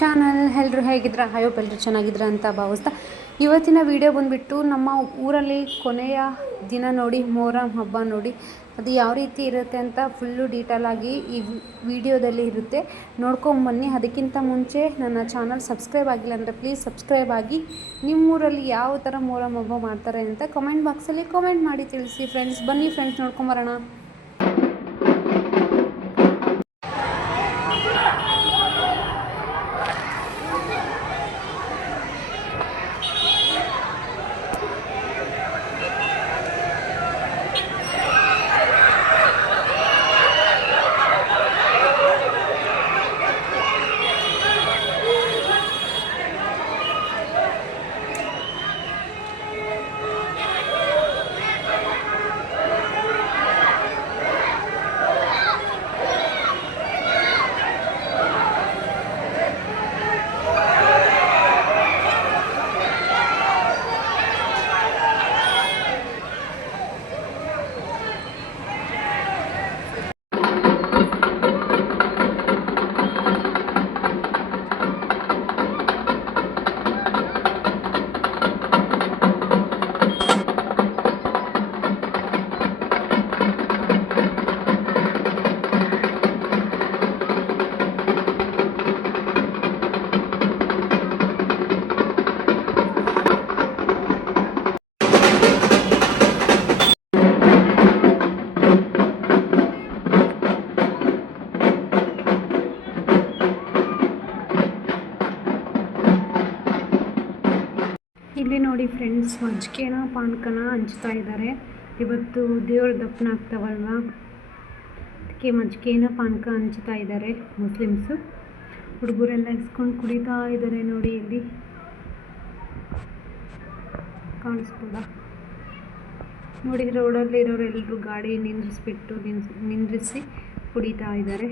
Channel. ಎಲ್ಲರೂ ಹೇಗಿದ್ರ? I hope ಎಲ್ಲರೂ ಚೆನ್ನಾಗಿದ್ರ ಅಂತ ಭಾವಿಸ್ತಾ ಇವತ್ತಿನ ವಿಡಿಯೋ ಬಂದುಬಿಟ್ಟು ನಮ್ಮ ಊರಲ್ಲಿ ಕೊನೆಯ ದಿನ ನೋಡಿ, ಮೊಹರಂ ಹಬ್ಬ ನೋಡಿ, ಅದು ಯಾವ ರೀತಿ ಇರುತ್ತೆ ಅಂತ ಫುಲ್ಲು ಡೀಟೇಲಾಗಿ ಈ ವಿಡಿಯೋದಲ್ಲಿ ಇರುತ್ತೆ, ನೋಡ್ಕೊಂಬನ್ನಿ. ಅದಕ್ಕಿಂತ ಮುಂಚೆ ನನ್ನ ಚಾನಲ್ ಸಬ್ಸ್ಕ್ರೈಬ್ ಆಗಿಲ್ಲ ಅಂದರೆ ಪ್ಲೀಸ್ ಸಬ್ಸ್ಕ್ರೈಬ್ ಆಗಿ. ನಿಮ್ಮೂರಲ್ಲಿ ಯಾವ ಥರ ಮೊಹರಂ ಹಬ್ಬ ಮಾಡ್ತಾರೆ ಅಂತ ಕಮೆಂಟ್ ಬಾಕ್ಸಲ್ಲಿ ಕಮೆಂಟ್ ಮಾಡಿ ತಿಳಿಸಿ ಫ್ರೆಂಡ್ಸ್. ಬನ್ನಿ ಫ್ರೆಂಡ್ಸ್, ನೋಡ್ಕೊಂಬರೋಣ. ಇಲ್ಲಿ ನೋಡಿ ಫ್ರೆಂಡ್ಸ್, ಮಜ್ಜಿಗೆನ ಪಾನಕನ ಹಂಚ್ತಾ ಇದ್ದಾರೆ. ಇವತ್ತು ದೇವ್ರ ದಪ್ಪನ ಆಗ್ತಾವಲ್ವ, ಅದಕ್ಕೆ ಮಜ್ಜಿಗೆನ ಪಾನಕ ಹಂಚ್ತಾ ಇದ್ದಾರೆ ಮುಸ್ಲಿಮ್ಸು. ಹುಡುಗರೆಲ್ಲ ಇಸ್ಕೊಂಡು ಕುಡಿತಾ ಇದ್ದಾರೆ ನೋಡಿ, ಇಲ್ಲಿ ಕಾಣಿಸ್ಬೋದ ನೋಡಿ. ರೋಡಲ್ಲಿರೋರು ಎಲ್ಲರೂ ಗಾಡಿ ನಿಂದ್ರಿಸಿ ಕುಡಿತಾ ಇದ್ದಾರೆ.